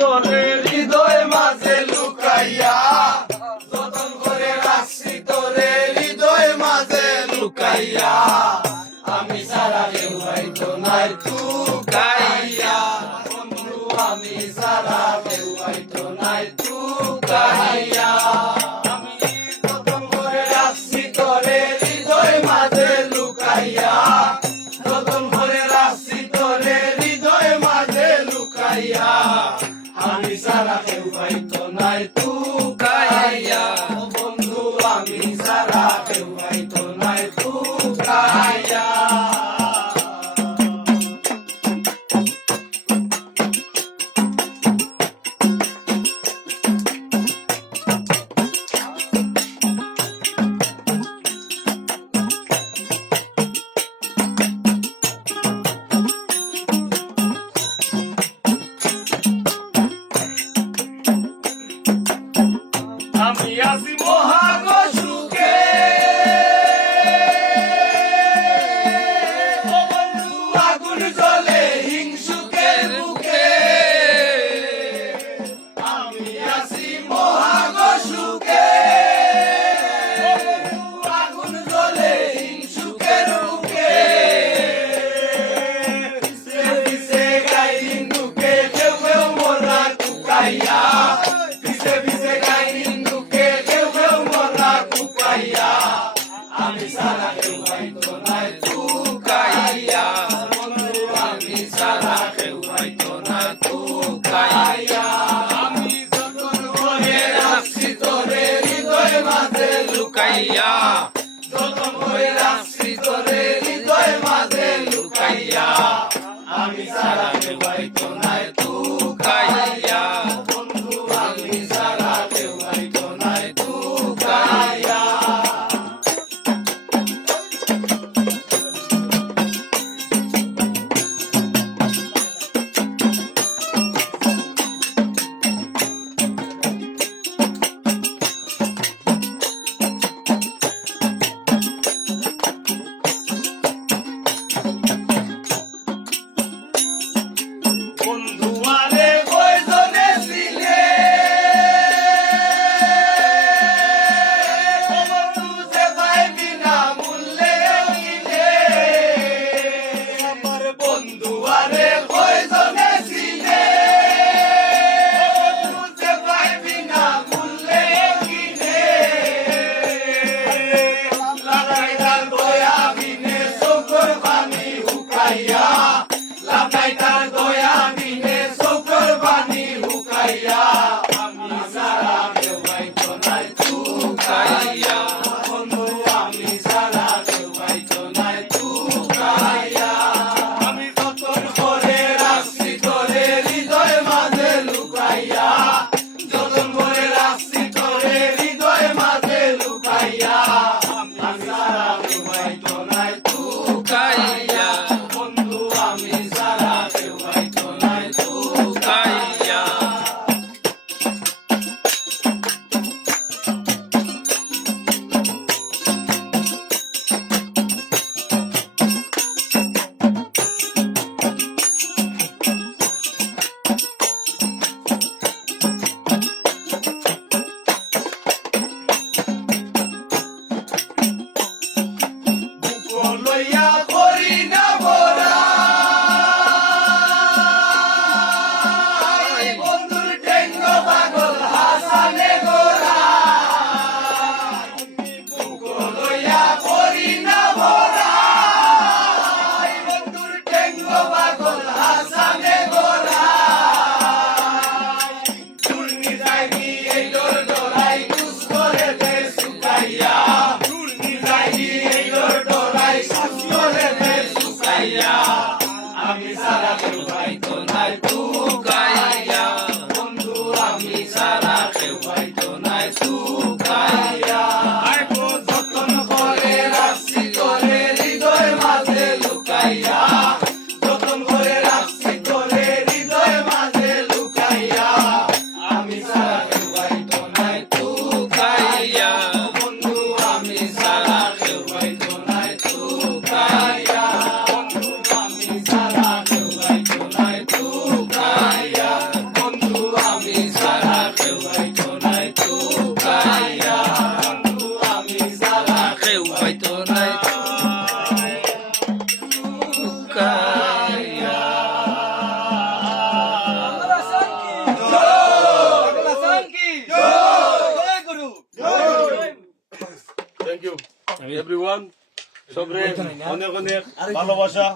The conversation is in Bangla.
তোরে হৃদয় মাঝে লুকাইয়া, যতন করে রাখছি তোরে হৃদয় মাঝে লুকাইয়া, আমি সারা কেউ হয়তো নাই তুকাইয়া, বন্ধু আমি সারা কেউ হয়তো নাই তুকাইয়া, আমি যতন করে রাখছি তোরে হৃদয় মাঝে লুকাইয়া, যতন করে রাখছি তোরে হৃদয় মাঝে লুকাইয়া, আমি সারা কেউ হয়তো নাই তুকাইয়া, বন্ধু আমি সারা কেউ হয়তো নাই তুকাইয়া। আমি আছি মহাগ সুখে, ও বন্ধু আগুন জ্বলে হিংসুকের বুকে, আমি আছি মহাগ সুখে, ও বন্ধু আগুন জ্বলে হিংসুকের বুকে, পিছে পিছে গাই হিন্দুকে কেউ কেউ মোরা টুকাইয়া, পিছে পিছে গাই হিন্দুকে কেউ কেউ মোরা টুকাইয়া, আমি সারা কেউ হয়তো নাই টুকাইয়া, বন্ধু আমি সারা কেউ হয়তো নাই টুকাইয়া, আমি যতন করে রাখছি তোরে হৃদয় মাঝে লুকাইয়া, যতন করে রাখছি তোরে হৃদয় মাঝে লুকাইয়া, আমি সারা কেউ হয়তো নাই টুকাইয়া, বন্ধু আমি সারা কেউ হয়তো নাই টুকাইয়া। থ্যাংক ইউ এভরিওয়ান সবরে অনেক অনেক ভালোবাসা